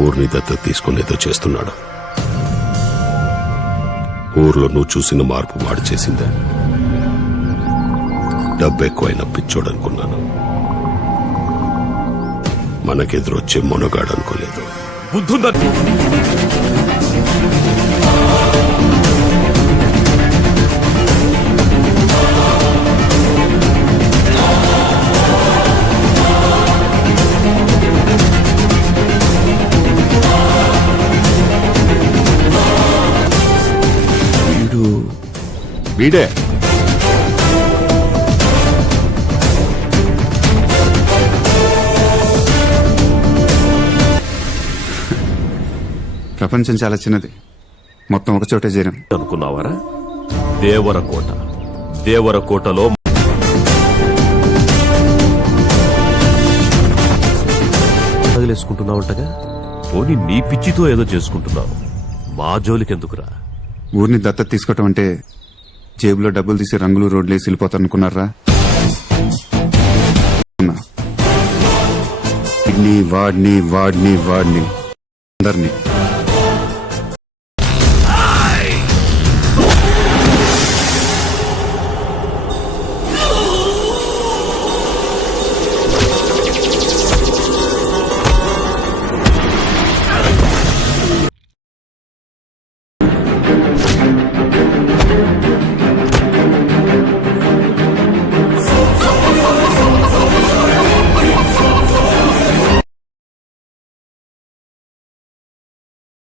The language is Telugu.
ఊరిని దత్తత తీసుకునేదో చేస్తున్నాడు. ఊర్లో నువ్వు చూసిన మార్పు వాడు చేసిందే. డబ్బు ఎక్కువైన పిచ్చోడనుకున్నాను. మనకెదురొచ్చే మొనగాడనుకోలేదు. బుద్ధుందని వీడే ప్రపంచం చాలా చిన్నది. మొత్తం ఒక చోటే చేరాం అనుకున్నావారా? దేవరకోటలో వదిలేసుకుంటున్నావుంటగా. పోనీ నీ పిచ్చితో ఏదో చేసుకుంటున్నావు. మా జోలికెందుకురా? ఊరిని దత్తత తీసుకోవటం అంటే జేబులో డబ్బులు తీసి రంగులు రోడ్లేసి వెళ్ళిపోతారనుకున్నారా? వాడిని అందరినీ